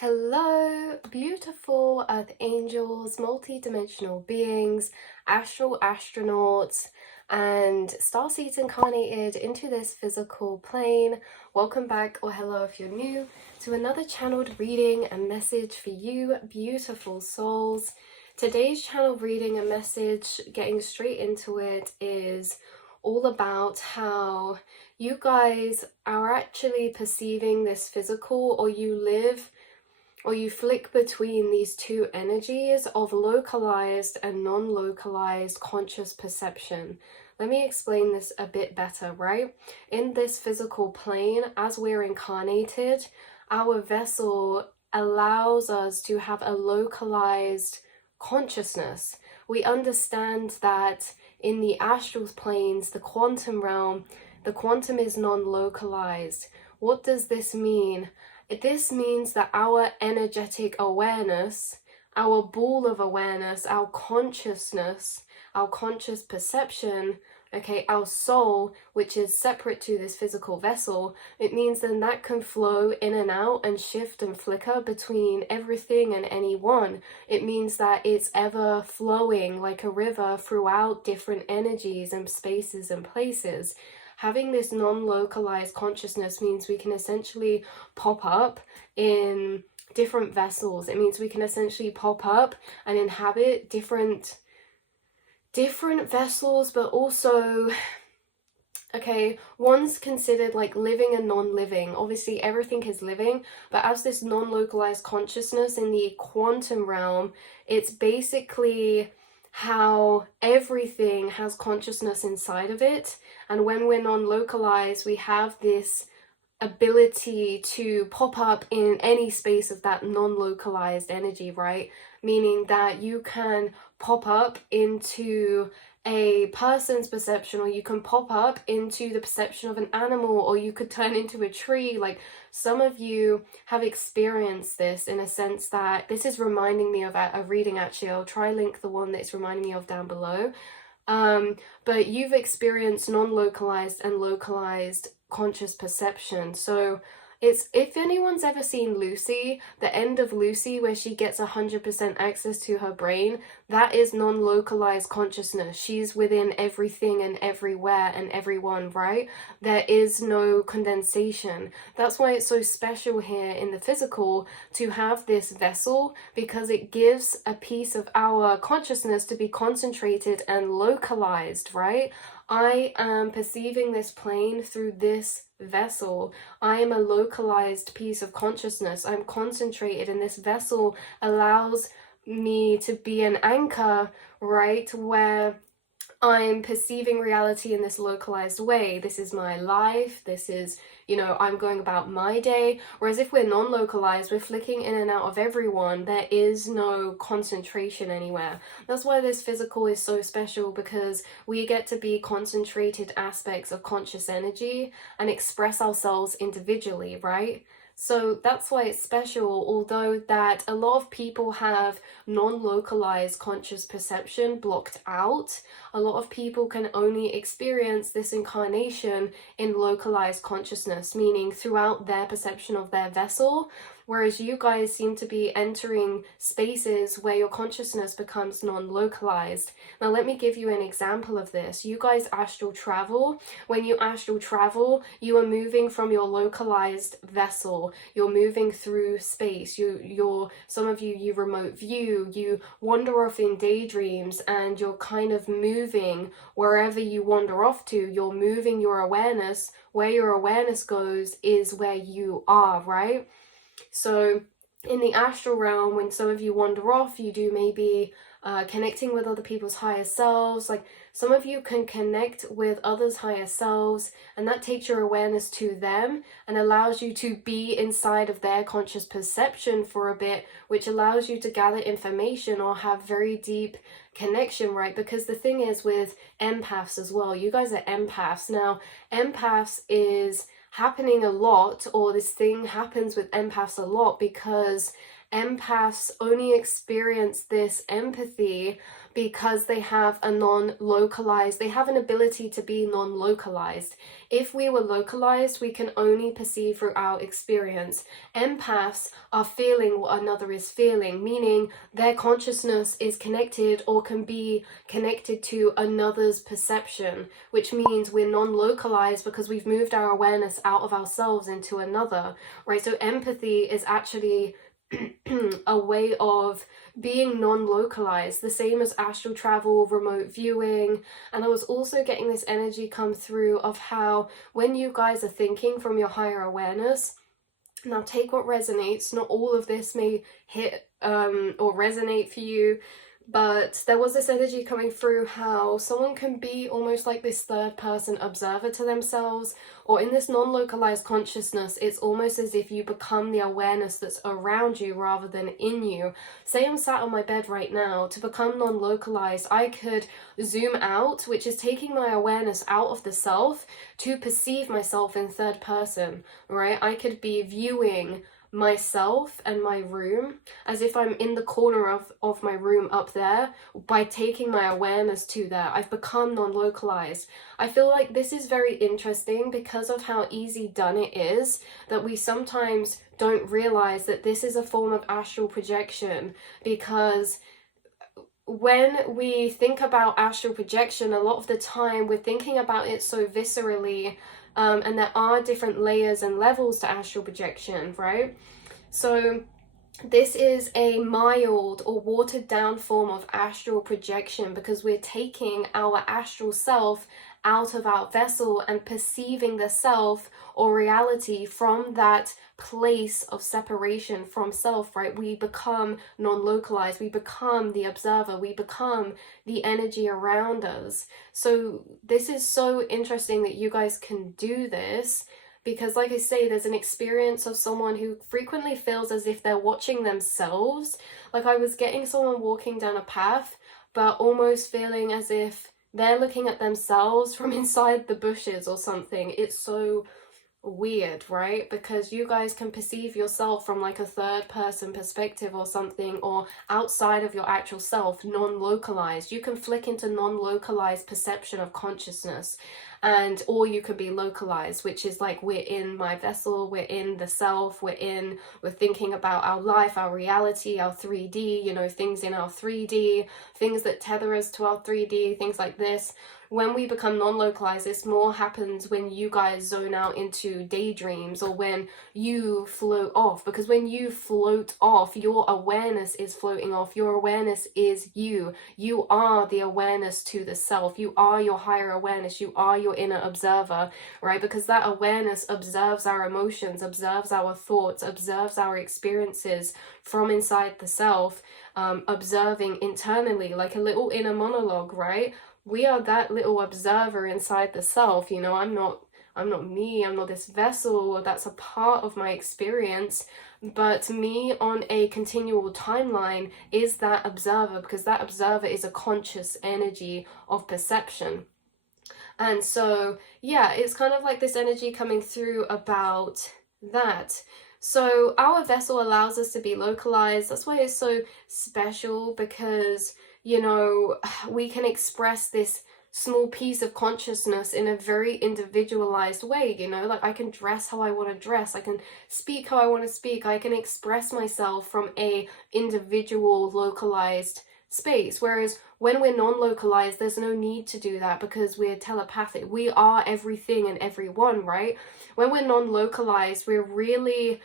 Hello, beautiful earth angels, multi-dimensional beings, astral astronauts, and starseeds incarnated into this physical plane. Welcome back, or hello if you're new, to another channeled reading and message for you, beautiful souls. Today's channel reading and message, getting straight into it, is all about how you guys are actually perceiving this physical, or you flick between these two energies of localized and non-localized conscious perception. Let me explain this a bit better, right? In this physical plane, as we're incarnated, our vessel allows us to have a localized consciousness. We understand that in the astral planes, the quantum realm, the quantum is non-localized. What does this mean? This means that our energetic awareness, our ball of awareness, our consciousness, our conscious perception, okay, our soul, which is separate to this physical vessel, it means then that can flow in and out and shift and flicker between everything and anyone. It means that it's ever flowing like a river throughout different energies and spaces and places. Having this non-localized consciousness means we can essentially pop up in different vessels. It means we can essentially pop up and inhabit different vessels, but also, okay, one's considered like living and non-living. Obviously everything is living, but as this non-localized consciousness in the quantum realm, it's basically how everything has consciousness inside of it. And when we're non-localized, we have this ability to pop up in any space of that non-localized energy, right? Meaning that you can pop up into a person's perception, or you can pop up into the perception of an animal, or you could turn into a tree. Like, some of you have experienced this in a sense that this is reminding me of a reading. Actually, I'll try link the one that's reminding me of down below. But you've experienced non-localized and localized conscious perception. So it's, if anyone's ever seen Lucy, the end of Lucy where she gets 100% access to her brain, that is non-localized consciousness. She's within everything and everywhere and everyone, right? There is no condensation. That's why it's so special here in the physical to have this vessel, because it gives a piece of our consciousness to be concentrated and localized, right? I am perceiving this plane through this vessel. I am a localized piece of consciousness. I'm concentrated, and this vessel allows me to be an anchor, right, where I'm perceiving reality in this localized way. This is my life. This is, I'm going about my day. Whereas if we're non-localized, we're flicking in and out of everyone. There is no concentration anywhere. That's why this physical is so special, because we get to be concentrated aspects of conscious energy and express ourselves individually, right? So that's why it's special, although that a lot of people have non-localized conscious perception blocked out. A lot of people can only experience this incarnation in localized consciousness, meaning throughout their perception of their vessel, whereas you guys seem to be entering spaces where your consciousness becomes non-localized. Now let me give you an example of this. You guys astral travel. When you astral travel, you are moving from your localized vessel. You're moving through space. Some of you remote view, you wander off in daydreams, and you're kind of moving wherever you wander off to. You're moving your awareness. Where your awareness goes is where you are, right? So in the astral realm, when some of you wander off, you do maybe connecting with other people's higher selves. Like, some of you can connect with others' higher selves, and that takes your awareness to them and allows you to be inside of their conscious perception for a bit, which allows you to gather information or have very deep connection, right? Because the thing is with empaths as well, you guys are empaths. Now, empaths is happening a lot, or this thing happens with empaths a lot, because empaths only experience this empathy because they have a non-localized, they have an ability to be non-localized. If we were localized, we can only perceive through our experience. Empaths are feeling what another is feeling, meaning their consciousness is connected or can be connected to another's perception, which means we're non-localized because we've moved our awareness out of ourselves into another, right? So empathy is actually a way of being non-localized, the same as astral travel, remote viewing. And I was also getting this energy come through of how when you guys are thinking from your higher awareness, now take what resonates, not all of this may hit or resonate for you, but there was this energy coming through how someone can be almost like this third person observer to themselves, or in this non-localized consciousness, it's almost as if you become the awareness that's around you rather than in you. Say I'm sat on my bed right now, to become non-localized, I could zoom out, which is taking my awareness out of the self to perceive myself in third person, right? I could be viewing myself and my room as if I'm in the corner of my room up there. By taking my awareness to there, I've become non-localized. I feel like this is very interesting because of how easy done it is, that we sometimes don't realize that this is a form of astral projection, because when we think about astral projection, a lot of the time we're thinking about it so viscerally, and there are different layers and levels to astral projection, right? So this is a mild or watered down form of astral projection because we're taking our astral self out of our vessel and perceiving the self or reality from that place of separation from self, right? We become non-localized, we become the observer, we become the energy around us. So this is so interesting that you guys can do this, because like I say, there's an experience of someone who frequently feels as if they're watching themselves. Like I was getting someone walking down a path, but almost feeling as if they're looking at themselves from inside the bushes or something. It's so weird, right? Because you guys can perceive yourself from like a third person perspective or something, or outside of your actual self, non-localized. You can flick into non-localized perception of consciousness, and or you could be localized, which is like we're in my vessel, we're in the self, we're thinking about our life, our reality, our 3D, you know, things in our 3D, things that tether us to our 3D, things like this. When we become non-localized, this more happens when you guys zone out into daydreams, or when you float off, because when you float off, your awareness is floating off. Your awareness is you. You are the awareness to the self. You are your higher awareness. You are your inner observer, right? Because that awareness observes our emotions, observes our thoughts, observes our experiences from inside the self, observing internally, like a little inner monologue, right? We are that little observer inside the self, you know. I'm not me, I'm not this vessel that's a part of my experience, but me on a continual timeline is that observer, because that observer is a conscious energy of perception. And so yeah, it's kind of like this energy coming through about that. So our vessel allows us to be localized. That's why it's so special, because you know, we can express this small piece of consciousness in a very individualized way, you know, like I can dress how I want to dress, I can speak how I want to speak, I can express myself from a individual localized space. Whereas when we're non-localized, there's no need to do that because we're telepathic. We are everything and everyone, right? When we're non-localized, we're really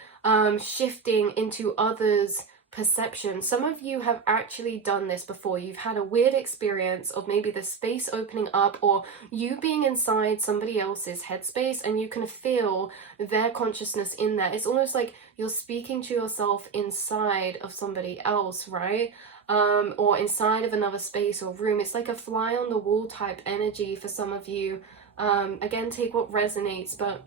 shifting into others' perception. Some of you have actually done this before. You've had a weird experience of maybe the space opening up, or you being inside somebody else's headspace, and you can feel their consciousness in there. It's almost like you're speaking to yourself inside of somebody else, right? Or inside of another space or room. It's like a fly on the wall type energy for some of you. Again, take what resonates, but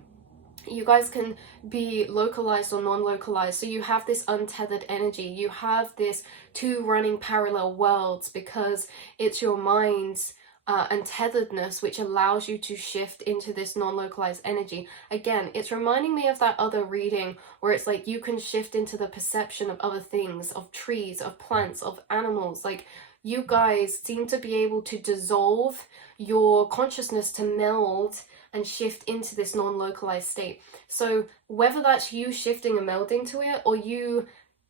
you guys can be localized or non-localized. So you have this untethered energy. You have this two running parallel worlds, because it's your mind's untetheredness, which allows you to shift into this non-localized energy. Again, it's reminding me of that other reading where it's like you can shift into the perception of other things, of trees, of plants, of animals. Like, you guys seem to be able to dissolve your consciousness to meld and shift into this non-localized state. So whether that's you shifting and melding to it, or you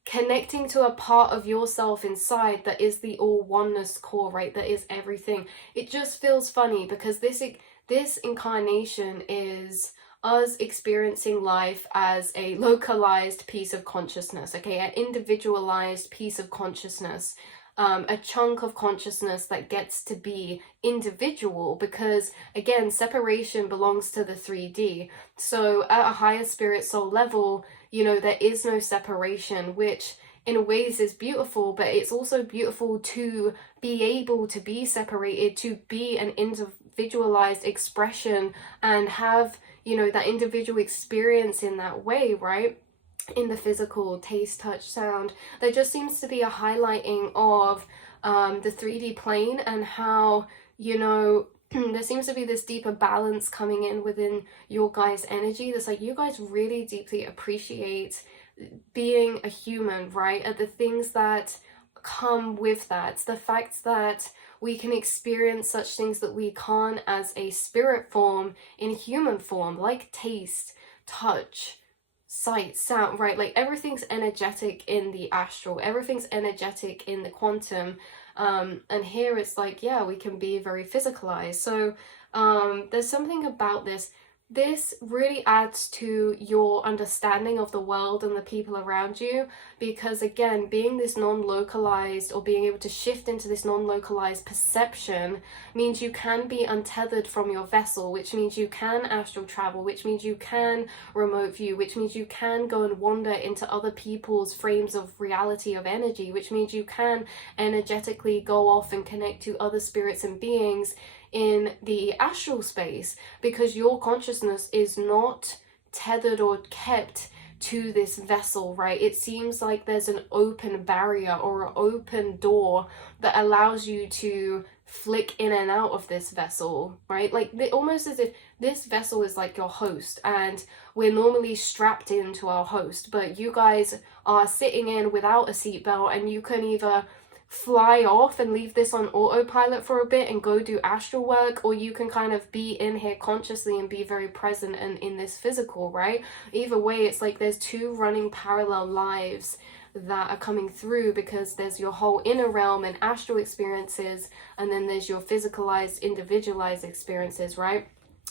connecting to a part of yourself inside that is the all oneness core, right, that is everything, it just feels funny because this incarnation is us experiencing life as a localized piece of consciousness, okay, an individualized piece of consciousness, a chunk of consciousness that gets to be individual, because again, separation belongs to the 3D. So at a higher spirit soul level, you know, there is no separation, which in ways is beautiful, but it's also beautiful to be able to be separated, to be an individualized expression and have, you know, that individual experience in that way, right? In the physical, taste, touch, sound. There just seems to be a highlighting of the 3D plane, and how, you know, there seems to be this deeper balance coming in within your guys' energy. That's like, you guys really deeply appreciate being a human, right? At the things that come with that, the fact that we can experience such things that we can't as a spirit form in human form, like taste, touch, sight, sound, right? Like, everything's energetic in the astral, everything's energetic in the quantum, and here it's like, yeah, we can be very physicalized. So there's something about this really adds to your understanding of the world and the people around you, because again, being this non-localized, or being able to shift into this non-localized perception, means you can be untethered from your vessel, which means you can astral travel, which means you can remote view, which means you can go and wander into other people's frames of reality, of energy, which means you can energetically go off and connect to other spirits and beings in the astral space, because your consciousness is not tethered or kept to this vessel, right? It seems like there's an open barrier or an open door that allows you to flick in and out of this vessel, right? Like, almost as if this vessel is like your host, and we're normally strapped into our host, but you guys are sitting in without a seatbelt, and you can either fly off and leave this on autopilot for a bit and go do astral work, or you can kind of be in here consciously and be very present and in this physical, right? Either way, it's like there's two running parallel lives that are coming through, because there's your whole inner realm and astral experiences, and then there's your physicalized, individualized experiences, right?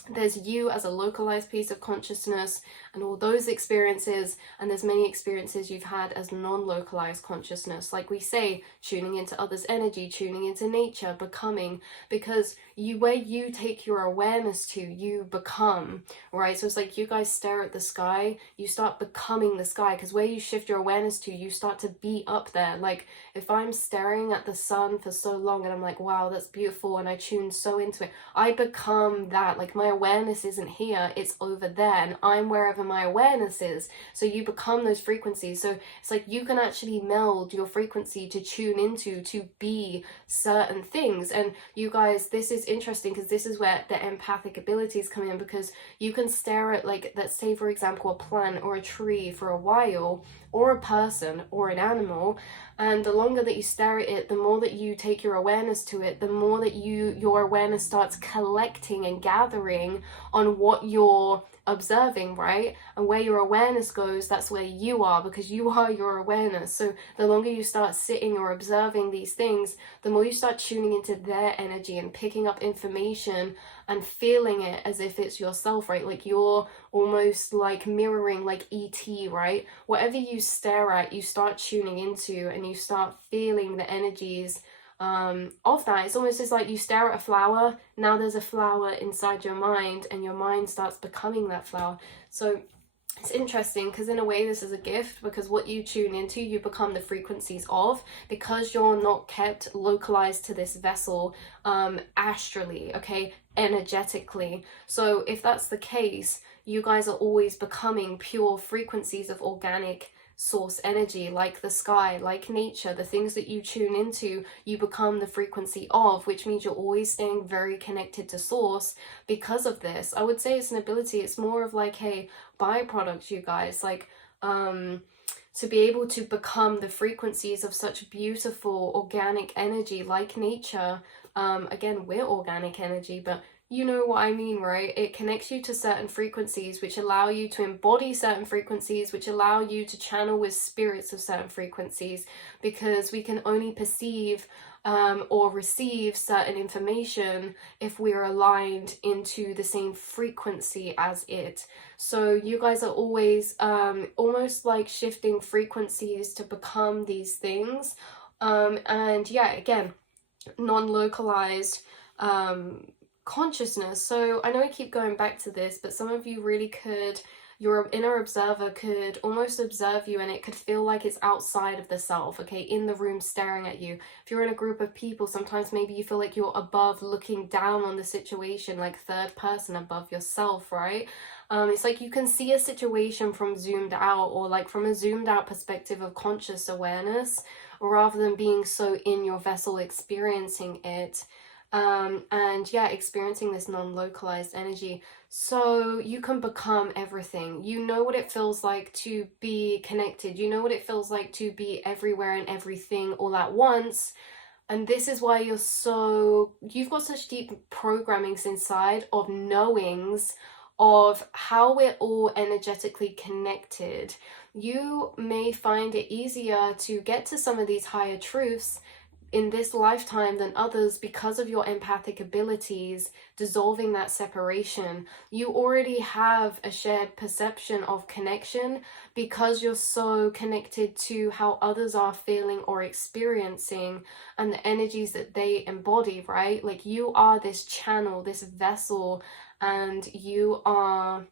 There's you as a localized piece of consciousness and all those experiences, and there's many experiences you've had as non-localized consciousness, like we say, tuning into others' energy, tuning into nature, becoming, because where you take your awareness to, you become, right? So it's like, you guys stare at the sky, you start becoming the sky, because where you shift your awareness to, you start to be up there. Like, if I'm staring at the sun for so long and I'm like, wow, that's beautiful, and I tune so into it, I become that. Like, my awareness isn't here, it's over there, and I'm wherever my awareness is. So you become those frequencies. So it's like, you can actually meld your frequency to tune into, to be certain things. And you guys, this is interesting, because this is where the empathic abilities come in, because you can stare at, like, let's say for example, a plant or a tree for a while, or a person or an animal, and the longer that you stare at it, the more that you take your awareness to it, the more that your awareness starts collecting and gathering on what you're observing, right? And where your awareness goes, that's where you are, because you are your awareness. So the longer you start sitting or observing these things, the more you start tuning into their energy and picking up information and feeling it as if it's yourself, right? Like, you're almost like mirroring, like ET, right? Whatever you stare at, you start tuning into, and you start feeling the energies of that. It's almost as like you stare at a flower, now there's a flower inside your mind, and your mind starts becoming that flower. So it's interesting, because in a way this is a gift, because what you tune into, you become the frequencies of, because you're not kept localized to this vessel astrally, okay, energetically. So if that's the case, you guys are always becoming pure frequencies of organic source energy, like the sky, like nature. The things that you tune into, you become the frequency of, which means you're always staying very connected to source because of this. I would say it's an ability. It's more of like a byproduct, you guys, like to be able to become the frequencies of such beautiful organic energy like nature. Again, we're organic energy, but you know what I mean, right? It connects you to certain frequencies which allow you to embody certain frequencies, which allow you to channel with spirits of certain frequencies, because we can only perceive or receive certain information if we're aligned into the same frequency as it. So you guys are always almost like shifting frequencies to become these things. And yeah, again, non-localized consciousness. So I know I keep going back to this, but some of you really could, your inner observer could almost observe you and it could feel like it's outside of the self, okay, in the room staring at you. If you're in a group of people, sometimes maybe you feel like you're above, looking down on the situation, like third person above yourself, right? It's like you can see a situation from zoomed out, or like from a zoomed out perspective of conscious awareness, rather than being so in your vessel experiencing it. And yeah, experiencing this non-localized energy. So you can become everything. You know what it feels like to be connected. You know what it feels like to be everywhere and everything all at once. And this is why you've got such deep programmings inside of knowings of how we're all energetically connected. You may find it easier to get to some of these higher truths in this lifetime than others because of your empathic abilities, dissolving that separation. You already have a shared perception of connection because you're so connected to how others are feeling or experiencing and the energies that they embody, right? Like you are this channel, this vessel, and you are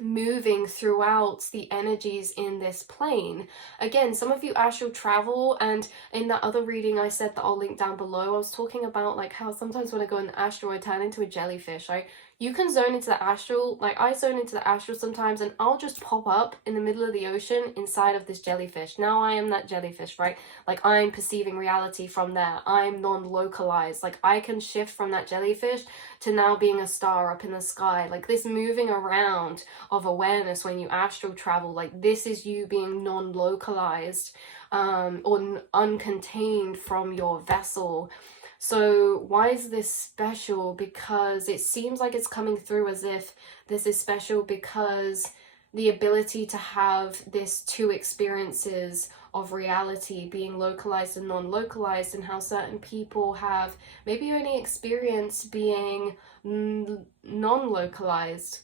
moving throughout the energies in this plane. Again, some of you astral travel, and in that other reading I said that I'll link down below, I was talking about like how sometimes when I go in the astral I turn into a jellyfish, right? You can zone into the astral, like I zone into the astral sometimes, and I'll just pop up in the middle of the ocean inside of this jellyfish. Now I am that jellyfish, right? Like I'm perceiving reality from there. I'm non-localized. Like I can shift from that jellyfish to now being a star up in the sky. Like this moving around of awareness when you astral travel, like this is you being non-localized or uncontained from your vessel. So why is this special? Because it seems like it's coming through as if this is special because the ability to have this two experiences of reality, being localized and non-localized, and how certain people have maybe only experienced being non-localized.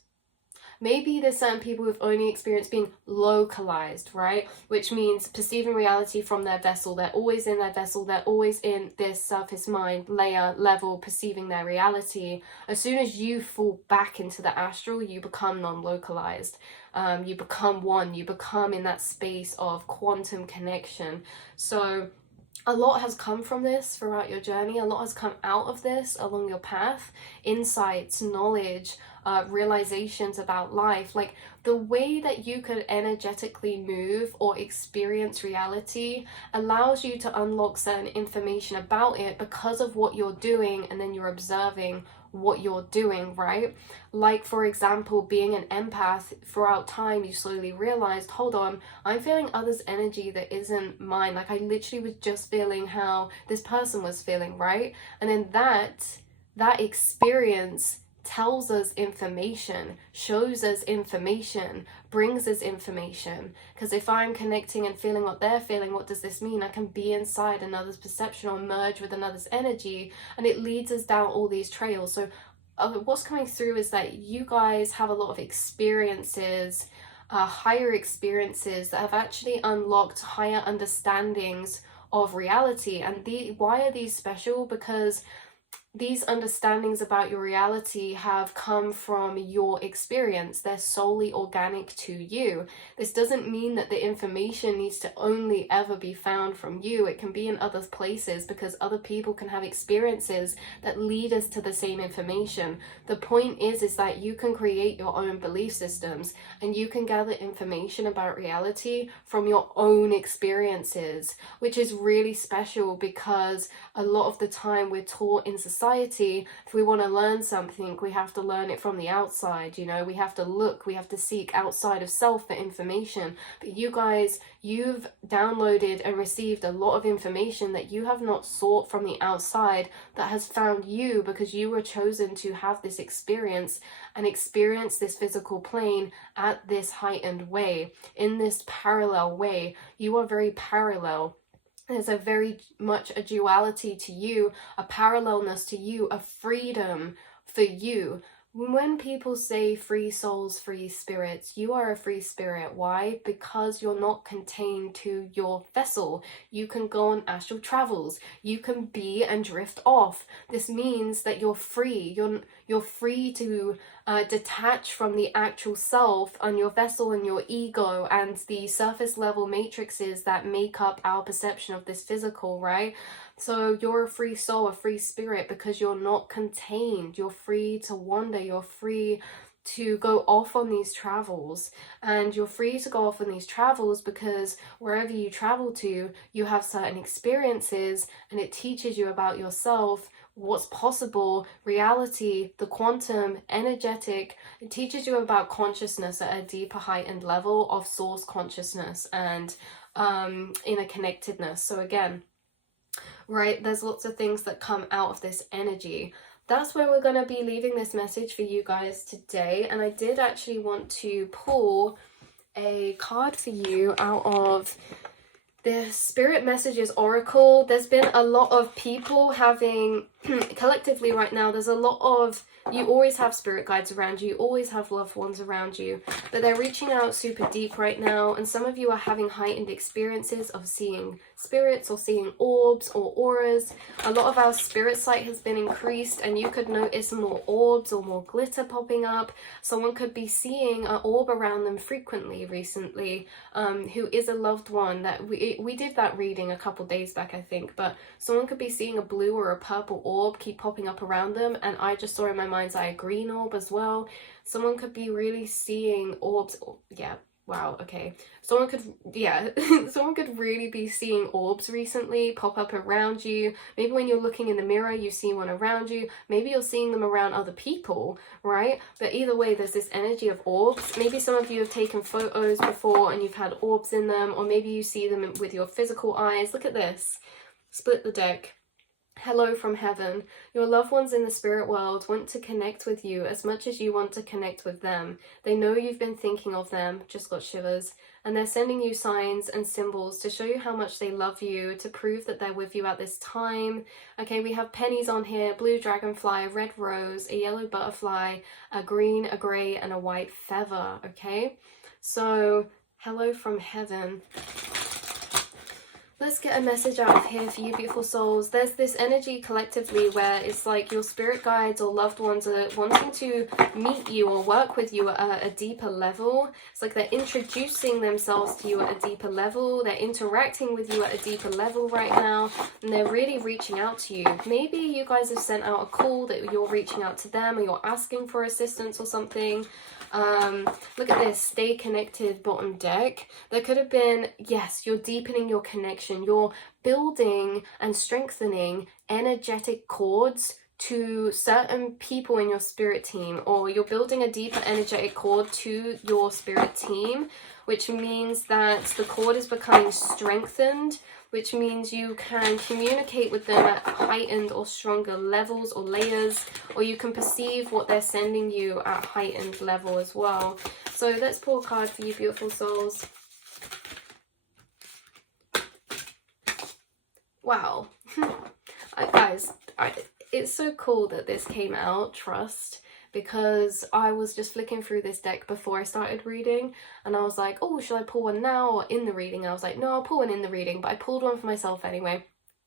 Maybe there's certain people who've only experienced being localized, right? Which means perceiving reality from their vessel. They're always in their vessel. They're always in this surface mind layer level, perceiving their reality. As soon as you fall back into the astral, you become non-localized. You become one. You become in that space of quantum connection. So a lot has come from this throughout your journey. A lot has come out of this along your path. Insights, knowledge, realizations about life. Like the way that you could energetically move or experience reality allows you to unlock certain information about it because of what you're doing, and then you're observing what you're doing, right? Like for example, being an empath, throughout time you slowly realized, hold on, I'm feeling others' energy that isn't mine. Like I literally was just feeling how this person was feeling, right? And then that experience tells us information, shows us information, brings us information. Because if I'm connecting and feeling what they're feeling, what does this mean? I can be inside another's perception or merge with another's energy, and it leads us down all these trails. So what's coming through is that you guys have a lot of experiences, higher experiences that have actually unlocked higher understandings of reality. And why are these special? Because these understandings about your reality have come from your experience. They're solely organic to you. This doesn't mean that the information needs to only ever be found from you. It can be in other places, because other people can have experiences that lead us to the same information. The point is that you can create your own belief systems, and you can gather information about reality from your own experiences, which is really special, because a lot of the time we're taught in society, if we want to learn something, we have to learn it from the outside, you know, we have to look, we have to seek outside of self for information. But you guys, you've downloaded and received a lot of information that you have not sought from the outside, that has found you because you were chosen to have this experience and experience this physical plane at this heightened way, in this parallel way. You are very parallel. There's a very much a duality to you, a parallelness to you, a freedom for you. When people say free souls, free spirits, you are a free spirit. Why? Because you're not contained to your vessel. You can go on astral travels. You can be and drift off. This means that you're free. You're free to detach from the actual self and your vessel and your ego and the surface level matrices that make up our perception of this physical, right? So you're a free soul, a free spirit, because you're not contained. You're free to wander. You're free to go off on these travels. And you're free to go off on these travels because wherever you travel to, you have certain experiences, and it teaches you about yourself, what's possible, reality, the quantum, energetic. It teaches you about consciousness at a deeper heightened level of source consciousness and inner connectedness. So again, right, there's lots of things that come out of this energy. That's where we're going to be leaving this message for you guys today. And I did actually want to pull a card for you out of the Spirit Messages Oracle. There's been a lot of people having, collectively right now, there's a lot of, you always have spirit guides around you, you always have loved ones around you, but they're reaching out super deep right now, and some of you are having heightened experiences of seeing spirits or seeing orbs or auras. A lot of our spirit sight has been increased, and you could notice more orbs or more glitter popping up. Someone could be seeing an orb around them frequently recently, who is a loved one. That we did that reading a couple days back, I think, but someone could be seeing a blue or a purple orb keep popping up around them, and I just saw in my mind's eye a green orb as well. Someone could be really seeing orbs. Yeah, wow, okay. Someone could, yeah, someone could really be seeing orbs recently pop up around you. Maybe when you're looking in the mirror, you see one around you. Maybe you're seeing them around other people, right? But either way, there's this energy of orbs. Maybe some of you have taken photos before and you've had orbs in them, or maybe you see them with your physical eyes. Look at this. Split the deck. Hello from heaven. Your loved ones in the spirit world want to connect with you as much as you want to connect with them. They know you've been thinking of them, just got shivers, and they're sending you signs and symbols to show you how much they love you, to prove that they're with you at this time. Okay, we have pennies on here, blue dragonfly, a red rose, a yellow butterfly, a green, a grey, and a white feather, okay? So, hello from heaven. Let's get a message out of here for you beautiful souls. There's this energy collectively where it's like your spirit guides or loved ones are wanting to meet you or work with you at a deeper level. It's like they're introducing themselves to you at a deeper level. They're interacting with you at a deeper level right now, and they're really reaching out to you. Maybe you guys have sent out a call that you're reaching out to them, or you're asking for assistance or something. Look at this, stay connected bottom deck. There could have been, yes, you're deepening your connection. You're building and strengthening energetic cords to certain people in your spirit team, or you're building a deeper energetic cord to your spirit team, which means that the cord is becoming strengthened, which means you can communicate with them at heightened or stronger levels or layers, or you can perceive what they're sending you at heightened level as well. So let's pull a card for you beautiful souls. Wow. Guys, it's so cool that this came out, trust, because I was just flicking through this deck before I started reading, and I was like, oh, should I pull one now or in the reading? I was like, no, I'll pull one in the reading, but I pulled one for myself anyway.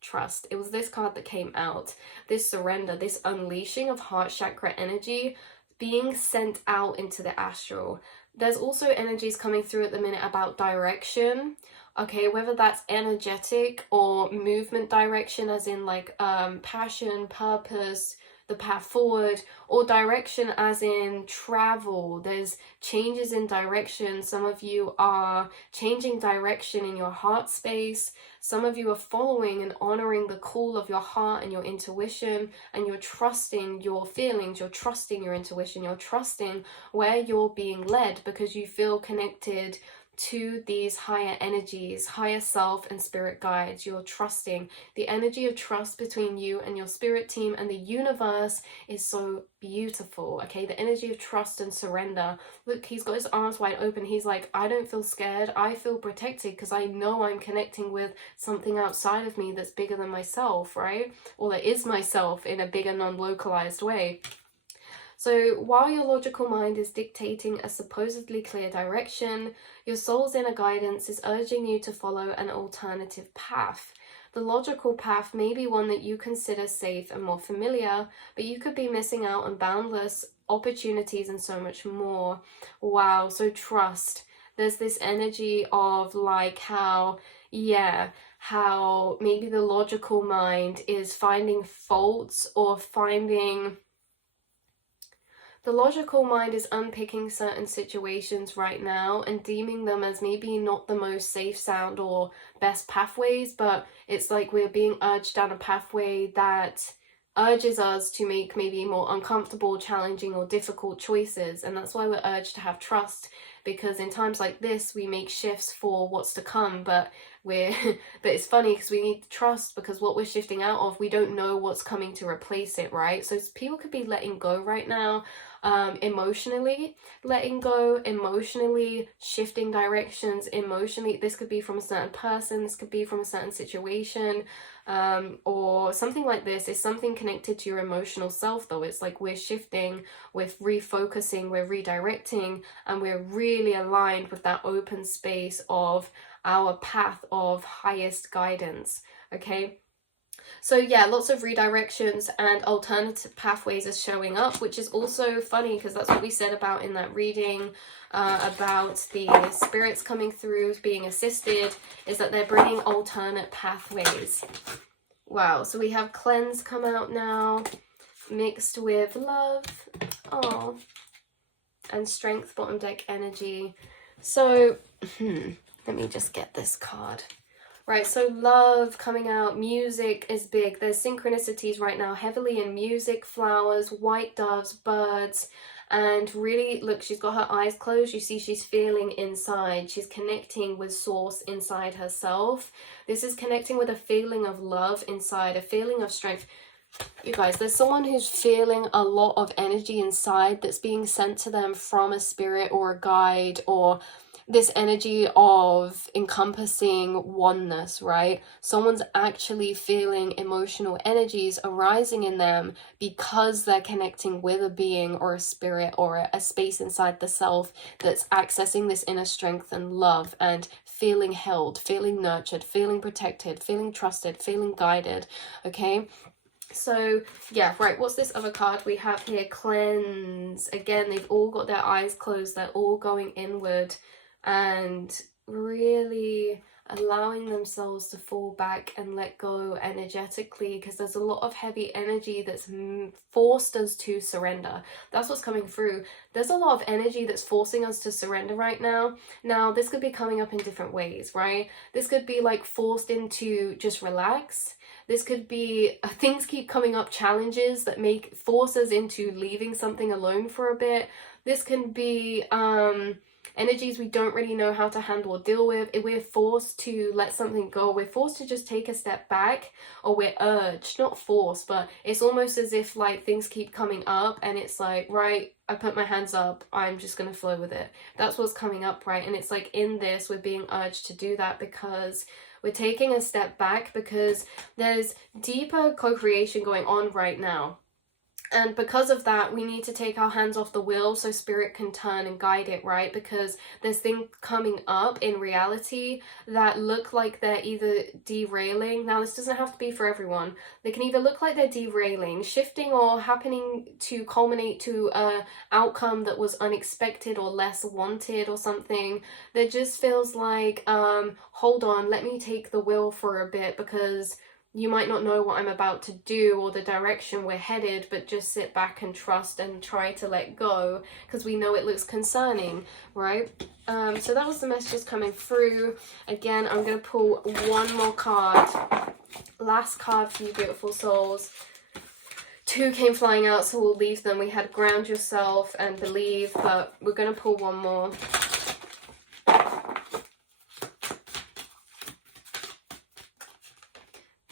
trust. It was this card that came out. This surrender, this unleashing of heart chakra energy being sent out into the astral. There's also energies coming through at the minute about direction. Okay, whether that's energetic or movement direction, as in like passion, purpose, the path forward, or direction as in travel. There's changes in direction. Some of you are changing direction in your heart space. Some of you are following and honoring the call of your heart and your intuition, and you're trusting your feelings, you're trusting your intuition, you're trusting where you're being led because you feel connected to these higher energies, higher self and spirit guides. You're trusting. The energy of trust between you and your spirit team and the universe is so beautiful. Okay, the energy of trust and surrender. Look, he's got his arms wide open. He's like, I don't feel scared, I feel protected because I know I'm connecting with something outside of me that's bigger than myself, right? Or that is myself in a bigger non-localized way. So while your logical mind is dictating a supposedly clear direction, your soul's inner guidance is urging you to follow an alternative path. The logical path may be one that you consider safe and more familiar, but you could be missing out on boundless opportunities and so much more. Wow, so trust. There's this energy of like how maybe the logical mind is finding faults or finding... The logical mind is unpicking certain situations right now and deeming them as maybe not the most safe, sound, or best pathways, but it's like we're being urged down a pathway that urges us to make maybe more uncomfortable, challenging, or difficult choices. And that's why we're urged to have trust, because in times like this we make shifts for what's to come, but it's funny because we need trust, because what we're shifting out of, we don't know what's coming to replace it, right? So people could be letting go right now, emotionally letting go, emotionally shifting directions, emotionally. This could be from a certain person, this could be from a certain situation, or something like this. Is something connected to your emotional self though. It's like we're shifting, we're refocusing, we're redirecting, and we're really aligned with that open space of our path of highest guidance. Okay, so yeah, lots of redirections and alternative pathways are showing up, which is also funny because that's what we said about in that reading, about the spirits coming through being assisted, is that they're bringing alternate pathways. Wow, so we have cleanse come out now, mixed with love, and strength, bottom deck energy. So let me just get this card. Right, so love coming out, music is big. There's synchronicities right now, heavily in music, flowers, white doves, birds, and really, look, she's got her eyes closed. You see she's feeling inside. She's connecting with source inside herself. This is connecting with a feeling of love inside, a feeling of strength. You guys, there's someone who's feeling a lot of energy inside that's being sent to them from a spirit or a guide, or this energy of encompassing oneness, right? Someone's actually feeling emotional energies arising in them because they're connecting with a being or a spirit or a space inside the self that's accessing this inner strength and love and feeling held, feeling nurtured, feeling protected, feeling trusted, feeling guided, okay? So yeah, right, what's this other card we have here? Cleanse. Again, they've all got their eyes closed, they're all going inward and really allowing themselves to fall back and let go energetically, because there's a lot of heavy energy that's forced us to surrender. That's what's coming through. There's a lot of energy that's forcing us to surrender right now. Now, this could be coming up in different ways, right? This could be like forced into just relax. This could be things keep coming up, challenges that force us into leaving something alone for a bit. This can be energies we don't really know how to handle or deal with. If we're forced to let something go, we're forced to just take a step back, or we're urged, not forced, but it's almost as if like things keep coming up and it's like, right, I put my hands up, I'm just gonna flow with it. That's what's coming up, right? And it's like in this, we're being urged to do that because we're taking a step back, because there's deeper co-creation going on right now. And because of that, we need to take our hands off the wheel so spirit can turn and guide it, right? Because there's things coming up in reality that look like they're either derailing. Now, this doesn't have to be for everyone. They can either look like they're derailing, shifting, or happening to culminate to a outcome that was unexpected or less wanted or something that just feels like, hold on, let me take the wheel for a bit, because you might not know what I'm about to do or the direction we're headed, but just sit back and trust and try to let go because we know it looks concerning, right? So that was the messages coming through. Again, I'm going to pull one more card. Last card for you beautiful souls. 2 came flying out, so we'll leave them. We had ground yourself and believe, but we're going to pull one more.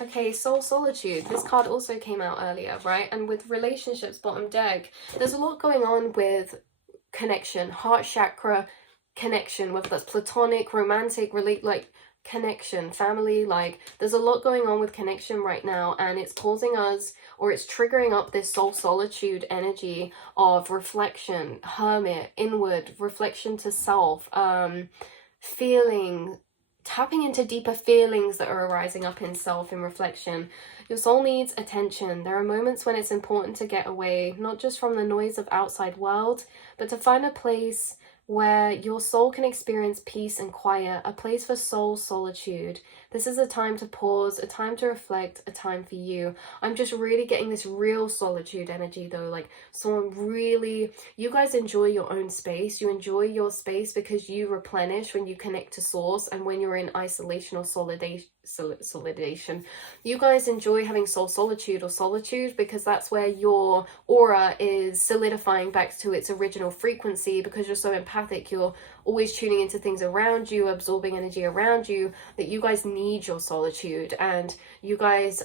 Okay, soul solitude. This card also came out earlier, right? And with relationships bottom deck, there's a lot going on with connection, heart chakra connection, whether that's platonic, romantic, like connection, family, like there's a lot going on with connection right now, and it's causing us, or it's triggering up this soul solitude energy of reflection, hermit, inward, reflection to self, feeling, tapping into deeper feelings that are arising up in self in reflection. Your soul needs attention. There are moments when it's important to get away, not just from the noise of outside world, but to find a place where your soul can experience peace and quiet, a place for soul solitude. This is a time to pause, a time to reflect, a time for you. I'm just really getting this real solitude energy though, like someone really, you guys enjoy your own space. You enjoy your space because you replenish when you connect to source, and when you're in isolation or solidation. You guys enjoy having soul solitude or solitude because that's where your aura is solidifying back to its original frequency, because you're so empathic, you're always tuning into things around you, absorbing energy around you, that you guys need your solitude. And you guys,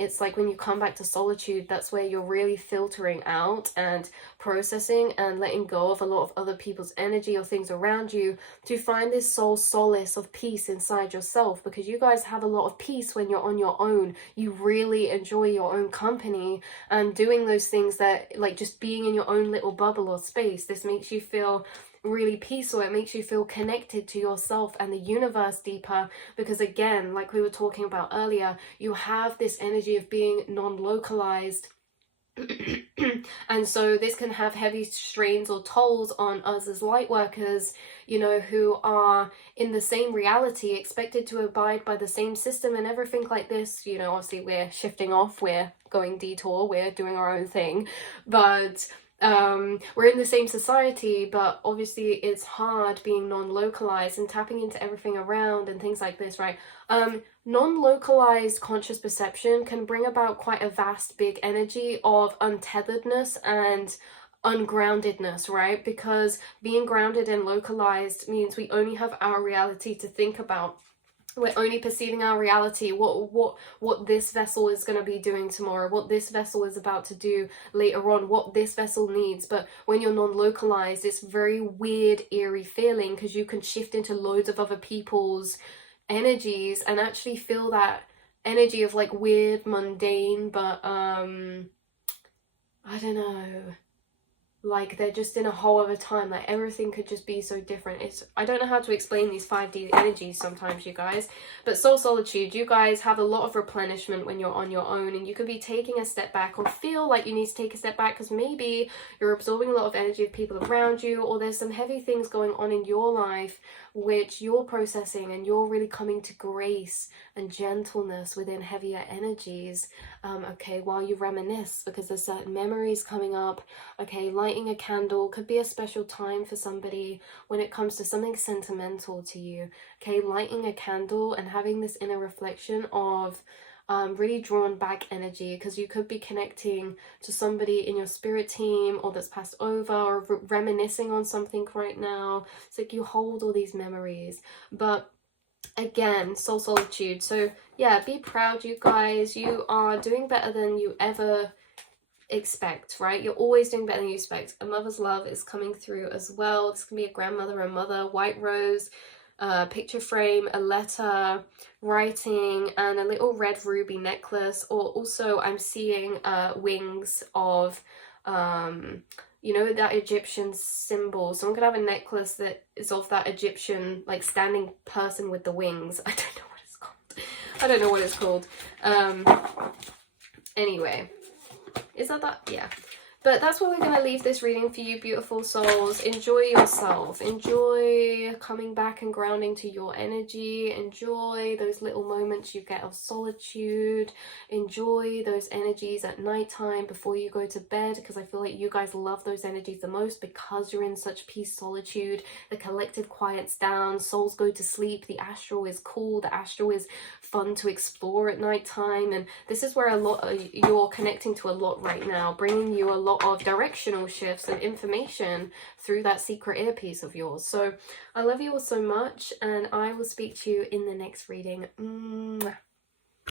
it's like when you come back to solitude, that's where you're really filtering out and processing and letting go of a lot of other people's energy or things around you to find this soul solace of peace inside yourself, because you guys have a lot of peace when you're on your own. You really enjoy your own company and doing those things that, like, just being in your own little bubble or space. This makes you feel really peaceful. It makes you feel connected to yourself and the universe deeper, because again, like we were talking about earlier, you have this energy of being non-localized. And so this can have heavy strains or tolls on us as light workers, you know, who are in the same reality, expected to abide by the same system and everything like this. You know, obviously we're shifting off, we're going detour, we're doing our own thing, but we're in the same society, but obviously it's hard being non-localized and tapping into everything around and things like this, right? Non-localized conscious perception can bring about quite a vast, big energy of untetheredness and ungroundedness, right? Because being grounded and localized means we only have our reality to think about. We're only perceiving our reality, what this vessel is going to be doing tomorrow, what this vessel is about to do later on, what this vessel needs. But when you're non-localized, it's very weird, eerie feeling, because you can shift into loads of other people's energies and actually feel that energy of like weird, mundane, but I don't know, like they're just in a whole other time, like everything could just be so different. I don't know how to explain these 5D energies sometimes, you guys, but soul solitude, you guys have a lot of replenishment when you're on your own, and you could be taking a step back or feel like you need to take a step back because maybe you're absorbing a lot of energy of people around you, or there's some heavy things going on in your life which you're processing, and you're really coming to grace and gentleness within heavier energies, okay, while you reminisce, because there's certain memories coming up. Okay, lighting a candle could be a special time for somebody when it comes to something sentimental to you. Okay, lighting a candle and having this inner reflection of really drawn back energy, because you could be connecting to somebody in your spirit team or that's passed over, or reminiscing on something right now. It's like you hold all these memories. But again, soul solitude. So yeah, be proud, you guys. You are doing better than you ever expect, right? You're always doing better than you expect. A mother's love is coming through as well. This can be a grandmother, a mother, white rose, a picture frame, a letter, writing, and a little red ruby necklace. Or also I'm seeing wings of you know, that Egyptian symbol. So I'm gonna have a necklace that is of that Egyptian like standing person with the wings. I don't know what it's called. I don't know what it's called. Anyway, is that? Yeah. But that's where we're going to leave this reading for you, beautiful souls. Enjoy yourself. Enjoy coming back and grounding to your energy. Enjoy those little moments you get of solitude. Enjoy those energies at nighttime before you go to bed, because I feel like you guys love those energies the most because you're in such peace, solitude. The collective quiets down. Souls go to sleep. The astral is cool. The astral is fun to explore at nighttime. And this is where a lot you're connecting to a lot right now, bringing you a lot of directional shifts and information through that secret earpiece of yours. So I love you all so much, and I will speak to you in the next reading. Mwah.